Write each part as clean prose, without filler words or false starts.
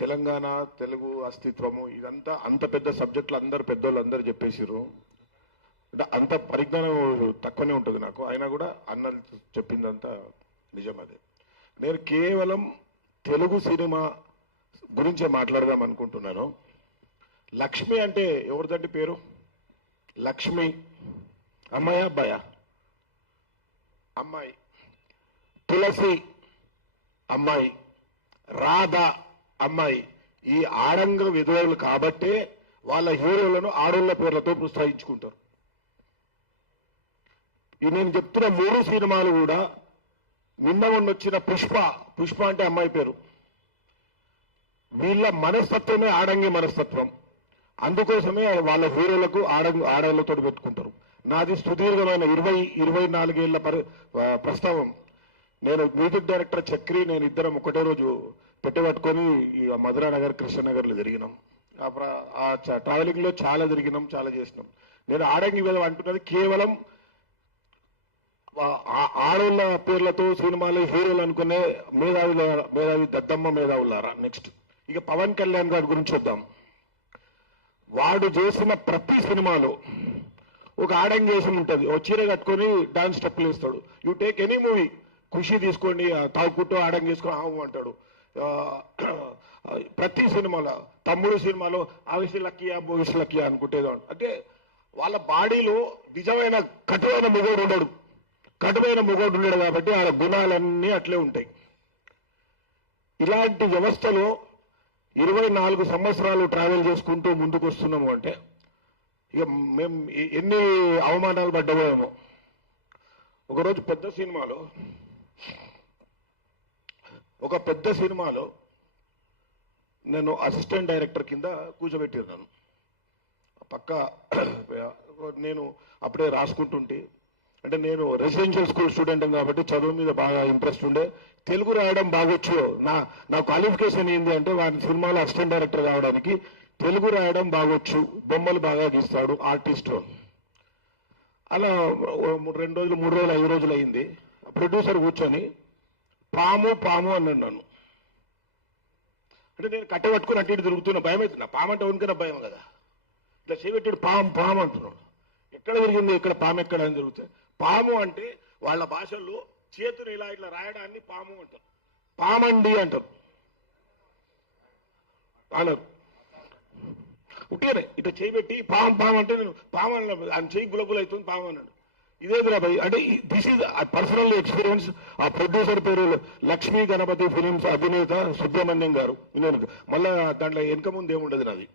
తెలంగాణ తెలుగు అస్తిత్వము ఇదంతా అంత పెద్ద సబ్జెక్టులు అందరు పెద్దోళ్ళు అందరు చెప్పేసిరు. అంటే అంత పరిజ్ఞానం తక్కువనే ఉంటుంది నాకు. అయినా కూడా అన్నలు చెప్పిందంతా నిజం. అదే నేను కేవలం తెలుగు సినిమా గురించే మాట్లాడదాం అనుకుంటున్నాను. లక్ష్మి అంటే ఎవరిదండి పేరు? లక్ష్మి అమ్మాయి అబ్బాయా? అమ్మాయి. తులసి అమ్మాయి, రాధ అమ్మాయి. ఈ ఆడంగ విధవలు కాబట్టే వాళ్ళ హీరోలను ఆడోళ్ళ పేర్లతో ప్రోత్సహించుకుంటారు. నేను చెప్తున్న 3 సినిమాలు కూడా నిన్న వచ్చిన పుష్ప అంటే అమ్మాయి పేరు. వీళ్ళ మనస్తత్వమే ఆడంగి మనస్తత్వం. అందుకోసమే వాళ్ళ హీరోలకు ఆడవాళ్ళతో పెట్టుకుంటారు. నాది సుదీర్ఘమైన 24 ఏళ్ల ప్రస్తావం. నేను మ్యూజిక్ డైరెక్టర్ చక్రి, నేను ఇద్దరం ఒకటే రోజు పెట్టబట్టుకొని ఈ మధురానగర్, కృష్ణనగర్లో తిరిగినాం. ఆ ట్రావెలింగ్ లో చాలా తిరిగినాం, చాలా చేసినాం. నేను ఆడంగి మీద అంటున్నది కేవలం ఆడోళ్ళ పేర్లతో సినిమాలు హీరోలు అనుకునే మేధావి దద్దమ్మ మేధావులారా. నెక్స్ట్ ఇక పవన్ కళ్యాణ్ గారి గురించి వద్దాం. వాడు చేసిన ప్రతి సినిమాలో ఒక ఆడంగేషన్ ఉంటుంది. ఓ చీర కట్టుకొని డాన్స్ స్టెప్పులు వేస్తాడు. యూ టేక్ ఎనీ మూవీ, ఖుషి తీసుకోండి, తాగుకుంటూ ఆడంగేసుకొని ఆవు అంటాడు. ప్రతి సినిమాలో, తమ్ముడు సినిమాలో ఆవిసి లక్కీయా బోవిసి లక్కీయా అనుకుంటేదో. అంటే వాళ్ళ బాడీలో నిజమైన కటువైన మొగోడు ఉండడు. కటువైన మొగోడు ఉండడు కాబట్టి ఆ గుణాలన్నీ అట్లే ఉంటాయి. ఇలాంటి వ్యవస్థలో 24 సంవత్సరాలు ట్రావెల్ చేసుకుంటూ ముందుకు వస్తున్నాము అంటే ఇక మేము ఎన్ని అవమానాలు పడ్డామేమో. ఒకరోజు ఒక పెద్ద సినిమాలో నేను అసిస్టెంట్ డైరెక్టర్ కింద కూర్చోబెట్టినాను. పక్క నేను అప్పుడే రాసుకుంటుంటే, అంటే నేను రెసిడెన్షియల్ స్కూల్ స్టూడెంట్ కాబట్టి చదువు మీద బాగా ఇంట్రెస్ట్ ఉండే. తెలుగు రాయడం బాగొచ్చు. నా క్వాలిఫికేషన్ ఏంటి అంటే వారి సినిమాలో అసిస్టెంట్ డైరెక్టర్ కావడానికి తెలుగు రాయడం బాగొచ్చు, బొమ్మలు బాగా గీస్తాడు, ఆర్టిస్ట్. అలా 2 రోజులు 3 రోజులు 5 రోజులు అయింది. ప్రొడ్యూసర్ కూర్చొని పాము అన్నాడు నన్ను. అంటే నేను కట్టె పట్టుకుని అటు ఇటు తిరుగుతున్నా. భయం అవుతున్నా. పాము అంటే ఉనికన్నా భయం కదా. ఇట్లా చేపెట్టాడు పాము అంటున్నాడు. ఎక్కడ తిరిగింది, ఇక్కడ పాము ఎక్కడ అని తిరుగుతాయి. పాము అంటే వాళ్ళ భాషల్లో చేతులు ఇట్లా రాయడాన్ని పాము అంటారు. పామండి అంటారు. అన్నారు ఉట్టిగానే ఇట్లా చేయబెట్టి పాము అంటే నేను పాము అన్న ఆయన చేయి గులగుల అవుతుంది పాము అన్నాడు. ఇదేదిరా భయ్ అంటే దిస్ ఈజ్ పర్సనల్ ఎక్స్పీరియన్స్. ఆ ప్రొడ్యూసర్ పేరు లక్ష్మీ గణపతి ఫిలిమ్స్ అధినేత సుబ్రహ్మణ్యం గారు. నేను మళ్ళా దాంట్లో వెనక ముందు ఏముండదు నాది.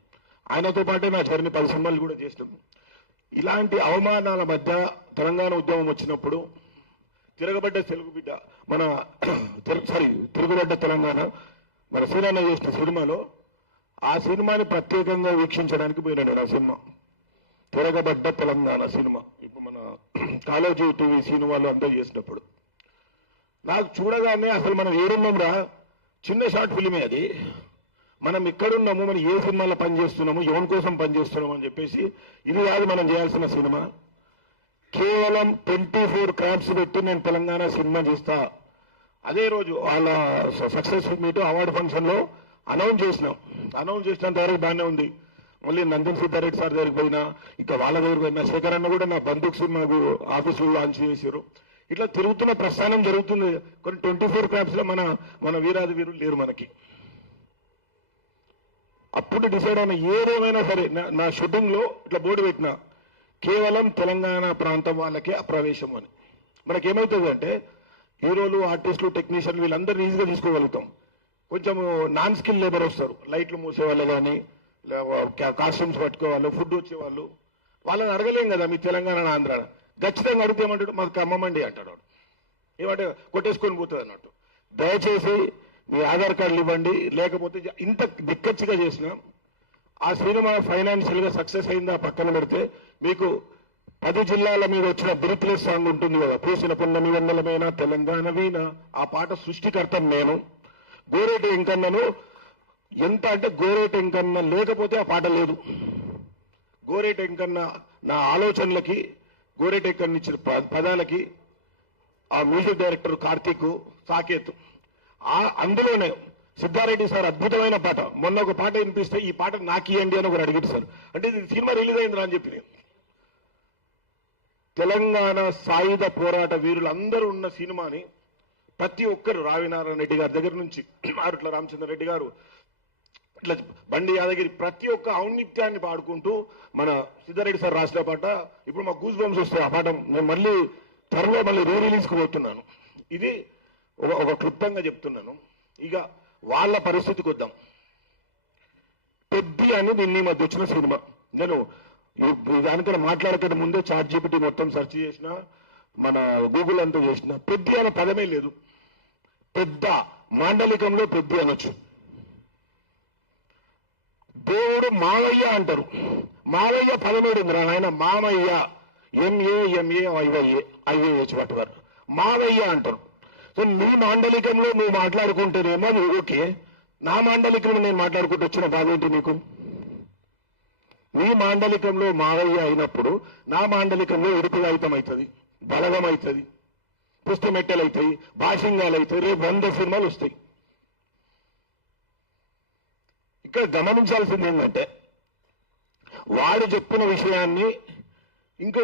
ఆయనతో పాటే నా జర్నీ 10 సినిమాలు కూడా చేసినాము. ఇలాంటి అవమానాల మధ్య తెలంగాణ ఉద్యమం వచ్చినప్పుడు తిరగబడ్డ తెలుగు బిడ్డ తిరగబడ్డ తెలంగాణ మన శ్రీరామ చేసిన సినిమాలో ఆ సినిమాని ప్రత్యేకంగా వీక్షించడానికి పోయినాడు. ఆ సినిమా తిరగబడ్డ తెలంగాణ సినిమా ఇప్పుడు మన కాలేజీ టీవీ సినిమాలు అందరూ చేసినప్పుడు నాకు చూడగానే అసలు మనం ఏడున్నాంరా, చిన్న షార్ట్ ఫిలిమే అది. మనం ఎక్కడున్నాము, మనం ఏ సినిమాలో పనిచేస్తున్నాము, ఎవరి కోసం పనిచేస్తున్నాము అని చెప్పేసి ఇది కాదు మనం చేయాల్సిన సినిమా. కేవలం 24 క్రాఫ్ట్స్ పెట్టి నేను తెలంగాణ సినిమా చేస్తా. అదే రోజు వాళ్ళ సక్సెస్ మీట్ అవార్డు ఫంక్షన్ లో అనౌన్స్ చేసినంత వరకు బాగానే ఉంది. మళ్ళీ నందన్ సిద్ధారెడ్డి సార్ దగ్గరికి పోయినా, ఇంకా వాళ్ళ దగ్గరికి పోయినా, శేఖర్ అన్న కూడా నా బంధుకు సినిమాకు ఆఫీసులో లాంచ్ చేశారు. ఇట్లా తిరుగుతున్న ప్రస్థానం జరుగుతుంది. కొన్ని 24 క్రాఫ్ట్స్ లో మన వీరాది వీరులు లేరు మనకి. అప్పుడు డిసైడ్ అయిన ఏదేమైనా సరే నా షూటింగ్ లో ఇట్లా బోర్డు పెట్టిన కేవలం తెలంగాణ ప్రాంతం వాళ్ళకే ప్రవేశం అని. మనకేమవుతుంది అంటే హీరోలు, ఆర్టిస్టులు, టెక్నీషియన్లు వీళ్ళందరూ ఈజీగా తీసుకోగలుగుతాం. కొంచెం నాన్ స్కిల్ లేబర్ వస్తారు, లైట్లు మూసేవాళ్ళు కానీ, కాస్ట్యూమ్స్ పట్టుకోవాళ్ళు, ఫుడ్ వచ్చేవాళ్ళు. వాళ్ళని అడగలేం కదా మీ తెలంగాణ ఆంధ్ర. ఖచ్చితంగా అడిగితే ఏమంటాడు, మాకు అమ్మమండి అంటాడు. ఏమంటే కొట్టేసుకొని పోతుంది అన్నట్టు. దయచేసి మీ ఆధార్ కార్డులు ఇవ్వండి, లేకపోతే ఇంత దిక్కచ్చిగా చేసిన ఆ సినిమా ఫైనాన్షియల్ గా సక్సెస్ అయిందా పక్కన పెడితే మీకు 10 జిల్లాల మీద వచ్చిన బ్రీత్లెస్ సాంగ్ ఉంటుంది కదా, పూసిన పున్నమి వెన్నెలమైన తెలంగాణ వీణ. ఆ పాట సృష్టికర్త నేను. గోరేటి వెంకన్నను ఎంత అంటే గోరేటి వెంకన్న లేకపోతే ఆ పాట లేదు. గోరేటి వెంకన్న నా ఆలోచనలకి, గోరేటి వెంకన్న ఇచ్చిన పదాలకి ఆ మ్యూజిక్ డైరెక్టర్ కార్తీక్ సాకేత్ అందులోనే సిద్ధారెడ్డి సార్ అద్భుతమైన పాట, మొన్న ఒక పాట వినిపిస్తే ఈ పాట నాకియండి అని ఒకరు అడిగారు సార్. అంటే ఇది సినిమా రిలీజ్ అయిందిరా అని చెప్పి నేను. తెలంగాణ సాయుధ పోరాట వీరులందరూ ఉన్న సినిమాని ప్రతి ఒక్కరు, రావినారాయణ రెడ్డి గారి దగ్గర నుంచి ఆరుట్ల రామచంద్రరెడ్డి గారు, ఇట్లా బండి యాదగిరి, ప్రతి ఒక్క ఔన్నిత్యాన్ని పాడుకుంటూ మన సిద్ధారెడ్డి సార్ రాసిన పాట ఇప్పుడు మా గూస్ బంప్స్ వస్తాయి. ఆ పాట నేను మళ్ళీ త్వరలో మళ్ళీ రీరిలీజ్కి పోతున్నాను. ఇది ఒక క్లుప్తంగా చెప్తున్నాను. ఇక వాళ్ళ పరిస్థితికి వద్దాం. పెద్ది అని నిన్న మధ్య వచ్చిన సినిమా, నేను దానికన్నా మాట్లాడకుండా ముందే చాట్ జీపీటీ మొత్తం సెర్చ్ చేసిన, మన గూగుల్ అంతా చేసిన, పెద్ది అనే పదమే లేదు. పెద్ద మాండలికంలో పెద్ది అనొచ్చు. దేవుడు మావయ్య అంటారు, మావయ్య పదమేడు ఆయన మామయ్య, MAMAIYH వాటి మావయ్య అంటారు. సో నీ మాండలికంలో నువ్వు మాట్లాడుకుంటేనేమో నువ్వు ఓకే, నా మాండలికంలో నేను మాట్లాడుకుంటూ వచ్చిన బాధ ఏంటి నీకు? నీ మాండలికంలో మావయ్య అయినప్పుడు నా మాండలికంలో ఇరుపుగాయితం అవుతుంది, బలగం అవుతుంది, పుస్తమెట్టెలు అవుతాయి, భాషింగాలు అవుతాయి, రేపు 100 సినిమాలు వస్తాయి. ఇక్కడ గమనించాల్సింది ఏంటంటే, వాడు చెప్పిన విషయాన్ని ఇంకా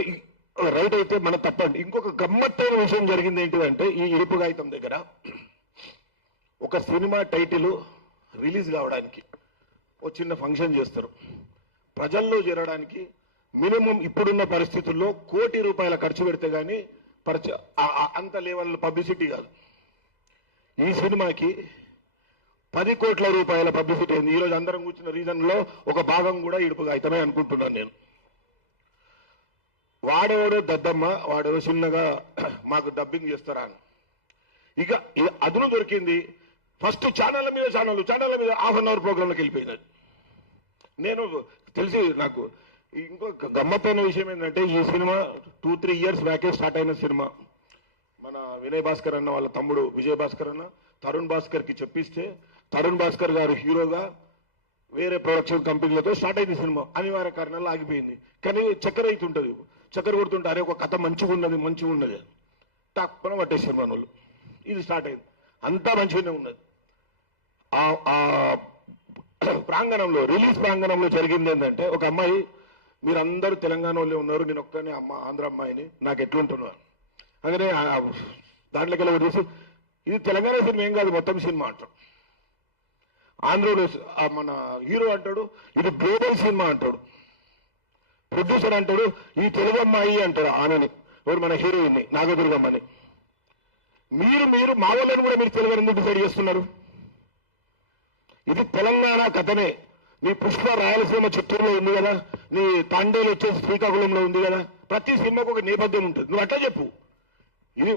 రైట్ అయితే మన తప్పండి. ఇంకొక గమ్మత్తైన విషయం జరిగింది ఏంటిదంటే, ఈ ఇరుపుగాయితం దగ్గర ఒక సినిమా టైటిల్ రిలీజ్ కావడానికి ఒక చిన్న ఫంక్షన్ చేస్తారు. ప్రజల్లో చేరడానికి మినిమం ఇప్పుడున్న పరిస్థితుల్లో ₹1,00,00,000 ఖర్చు పెడితే కానీ అంత లెవెల్ పబ్లిసిటీ కాదు. ఈ సినిమాకి ₹10,00,00,000 పబ్లిసిటీ అయింది. ఈరోజు అందరం కూర్చున్న రీజన్లో ఒక భాగం కూడా ఇడుపుగాయితమే అనుకుంటున్నాను నేను. వాడెవడో దద్దమ్మ, వాడెవడో చిన్నగా మాకు డబ్బింగ్ చేస్తారా అని ఇక అదును దొరికింది. ఫస్ట్ ఛానళ్ళ మీద ½ అన్ అవర్ ప్రోగ్రాంలోకి వెళ్ళిపోయినది. నేను తెలిసి నాకు ఇంకొక గమ్మత్తైన విషయం ఏంటంటే, ఈ సినిమా 2-3 ఇయర్స్ బ్యాకే స్టార్ట్ అయిన సినిమా. మన వినయ్ భాస్కర్ అన్న వాళ్ళ తమ్ముడు విజయ్ భాస్కర్ అన్న తరుణ్ భాస్కర్కి చెప్పిస్తే, తరుణ్ భాస్కర్ గారు హీరోగా వేరే ప్రొడక్షన్ కంపెనీలతో స్టార్ట్ అయింది సినిమా. అనివార్య కారణాలు ఆగిపోయింది. కానీ చక్కెర అవుతుంటుంది, చక్కెర కొడుతుంటే అరే ఒక కథ మంచిగా ఉన్నది తక్కువ పట్టేసారు మన వాళ్ళు. ఇది స్టార్ట్ అయింది, అంతా మంచిగానే ఉన్నది. ఆ ప్రాంగణంలో, రిలీజ్ ప్రాంగణంలో జరిగింది ఏంటంటే, ఒక అమ్మాయి, మీరందరూ తెలంగాణ వాళ్ళే ఉన్నారు, నేను ఒక్కనే ఆంధ్ర అమ్మాయిని, నాకు ఎట్లుంటున్నారు అందుకనే దాంట్లోకి వెళ్ళి చూసి, ఇది తెలంగాణ సినిమా ఏం కాదు మొత్తం సినిమా అంటాడు. ఆంధ్రలో మన హీరో అంటాడు ఇది గ్లోబల్ సినిమా అంటాడు. ప్రొడ్యూసర్ అంటాడు ఈ తెలుగు అమ్మాయి అంటాడు ఆమెని, ఎవరు మన హీరోయిన్ని నాగదుర్గమ్మని. మీరు మా వాళ్ళని కూడా మీరు తెలుగు ఎందుకు డిసైడ్ చేస్తున్నారు? ఇది తెలంగాణ కథనే. నీ పుష్ప రాయలసీమ చిత్తూరులో ఉంది కదా, నీ తాండేలు వచ్చేసి శ్రీకాకుళంలో ఉంది కదా. ప్రతి సినిమాకు ఒక నేపథ్యం ఉంటుంది, నువ్వు అట్లా చెప్పు. ఇది